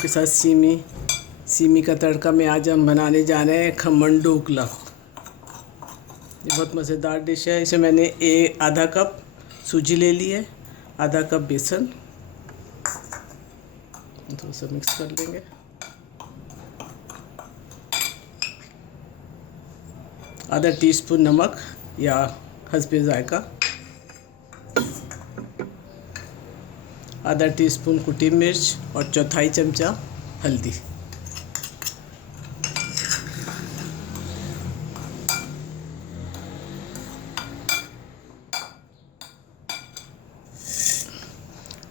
आपके साथ सीमी का तड़का में आज हम बनाने जा रहे हैं खमन ढोकला। ये बहुत मज़ेदार डिश है। इसे मैंने आधा कप सूजी ले ली है, आधा कप बेसन, थोड़ा सा मिक्स कर लेंगे। आधा टीस्पून नमक या हस्बे जायका, आधा टीस्पून कुटी मिर्च और चौथाई चमचा हल्दी।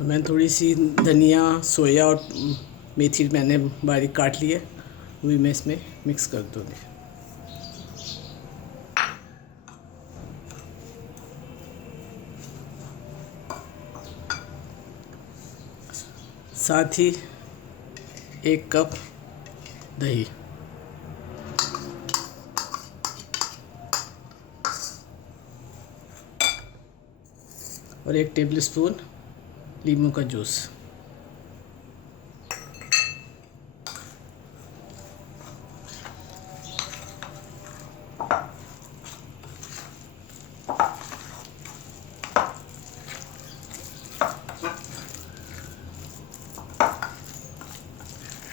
मैंने थोड़ी सी धनिया, सोया और मेथी मैंने बारीक काट ली है, वो भी मैं इसमें मिक्स कर दूँगी। साथ ही 1 कप दही और 1 टेबलस्पून नींबू का जूस।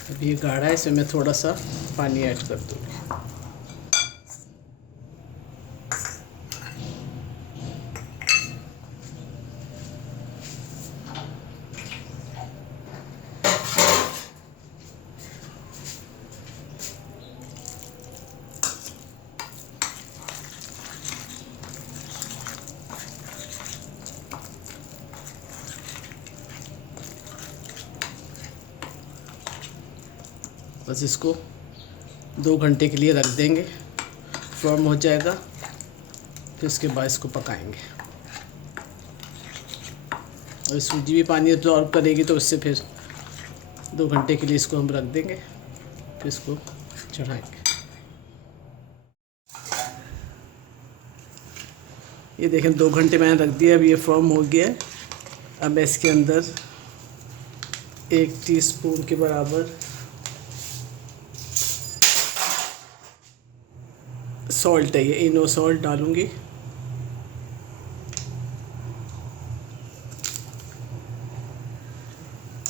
अब ये गाढ़ा है, इसमें मैं थोड़ा सा पानी ऐड कर दूँगी। बस इसको 2 घंटे के लिए रख देंगे, फर्म हो जाएगा। फिर उसके बाद इसको पकाएंगे और सूजी भी पानी एब्जॉर्ब करेगी, तो उससे फिर 2 घंटे के लिए इसको हम रख देंगे, फिर इसको चढ़ाएंगे। ये देखें 2 घंटे मैंने रख दिया, अब ये फर्म हो गया है। अब मैं इसके अंदर 1 टीस्पून के बराबर सॉल्ट है, ये इनो सॉल्ट डालूंगी।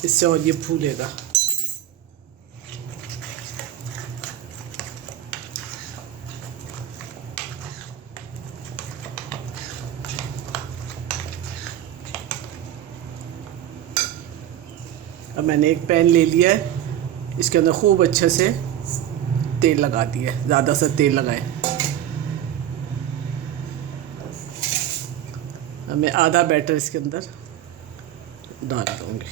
इससे और ये फूलेगा। अब मैंने एक पैन ले लिया है, इसके अंदर खूब अच्छे से तेल लगा दिया है, ज़्यादा सा तेल लगाएं। अब मैं आधा बैटर इसके अंदर डाल दूँगी।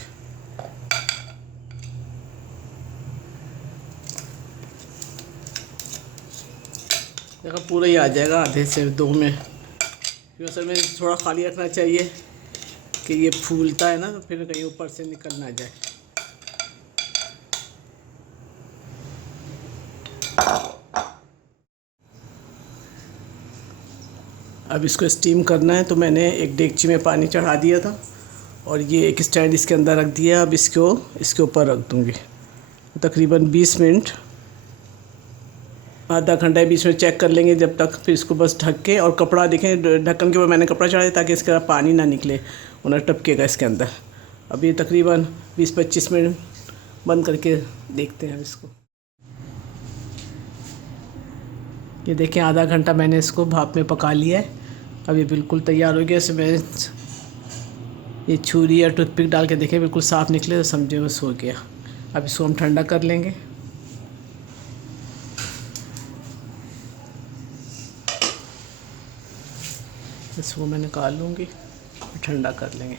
देखो पूरा ही आ जाएगा, आधे से 2 में। क्योंकि असल में थोड़ा खाली रखना चाहिए कि ये फूलता है ना, तो फिर कहीं ऊपर से निकल ना जाए। अब इसको स्टीम करना है, तो मैंने एक डेगची में पानी चढ़ा दिया था और ये एक स्टैंड इसके अंदर रख दिया। अब इसके ऊपर रख दूँगी। तकरीबन 20 मिनट, आधा घंटा बीच में चेक कर लेंगे जब तक। फिर इसको बस ढक के, और कपड़ा देखें ढक्कन के ऊपर मैंने कपड़ा चढ़ाया ताकि इसका पानी ना निकले, वरना टपकेगा इसके अंदर। अब ये तकरीबन 20-25 मिनट बंद करके देखते हैं अब इसको। ये देखें आधा घंटा मैंने इसको भाप में पका लिया है। अब ये बिल्कुल तैयार हो गया। इसमें ये छुरी या टूथपिक डाल के देखें, बिल्कुल साफ़ निकले तो समझे बस हो गया। अब इसको हम ठंडा कर लेंगे। इसको मैं निकाल लूँगी, ठंडा कर लेंगे।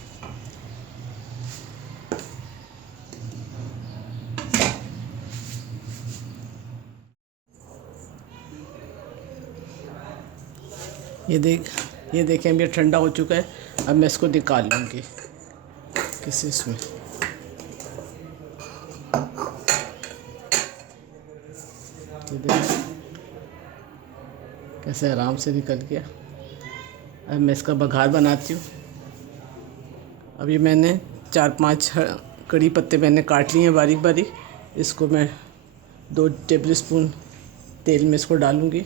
ये देखें अब ये ठंडा हो चुका है। अब मैं इसको निकाल लूँगी किसी इसमें। ये देखें कैसे आराम से निकल गया। अब मैं इसका बघार बनाती हूँ। अभी मैंने 4-5 कड़ी पत्ते मैंने काट लिए हैं बारीक बारीक। इसको मैं 2 टेबल स्पून तेल में इसको डालूँगी।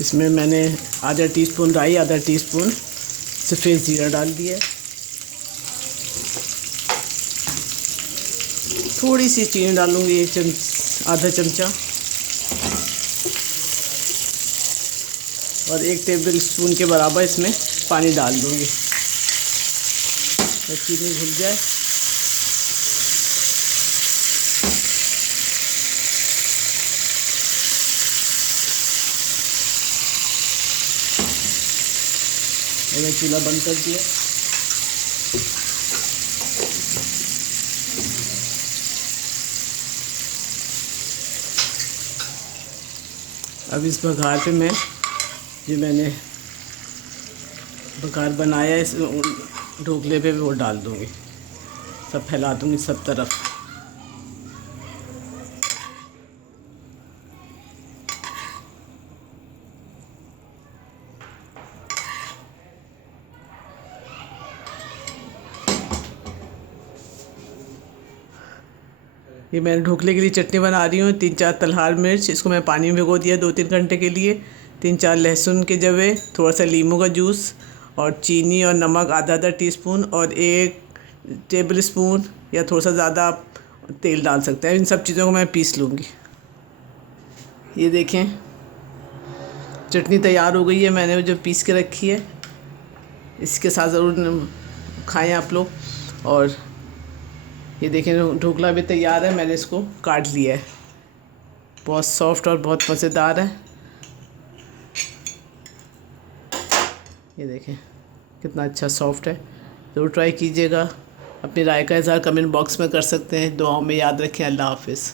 इसमें मैंने आधा टीस्पून राई, आधा टीस्पून सफ़ेद ज़ीरा डाल दिया है। थोड़ी सी चीनी डालूँगी, आधा चमचा, और 1 टेबल स्पून के बराबर इसमें पानी डाल दूँगी। तो चीनी घुल जाए। मैंने चूल्हा बंद कर दिया। अब इस बघार पे मैं जो मैंने बघार बनाया है इस ढोकले पे वो डाल दूँगी, सब फैला दूँगी सब तरफ। ये मैंने ढोकले के लिए चटनी बना रही हूँ। 3-4 तलहार मिर्च, इसको मैं पानी में भिगो दिया 2-3 घंटे के लिए। 3-4 लहसुन के जवे, थोड़ा सा नींबू का जूस, और चीनी और नमक आधा टीस्पून, और 1 टेबल स्पून या थोड़ा सा ज़्यादा तेल डाल सकते हैं। इन सब चीज़ों को मैं पीस लूँगी। ये देखें चटनी तैयार हो गई है, मैंने जो पीस के रखी है। इसके साथ ज़रूर खाएँ आप लोग। और ये देखें ढोकला भी तैयार है, मैंने इसको काट लिया है। बहुत सॉफ्ट और बहुत मज़ेदार है। ये देखें कितना अच्छा सॉफ्ट है। ज़रूर ट्राई कीजिएगा। अपनी राय का इज़हार कमेंट बॉक्स में कर सकते हैं। दुआओं में याद रखें। अल्लाह हाफ़िज़।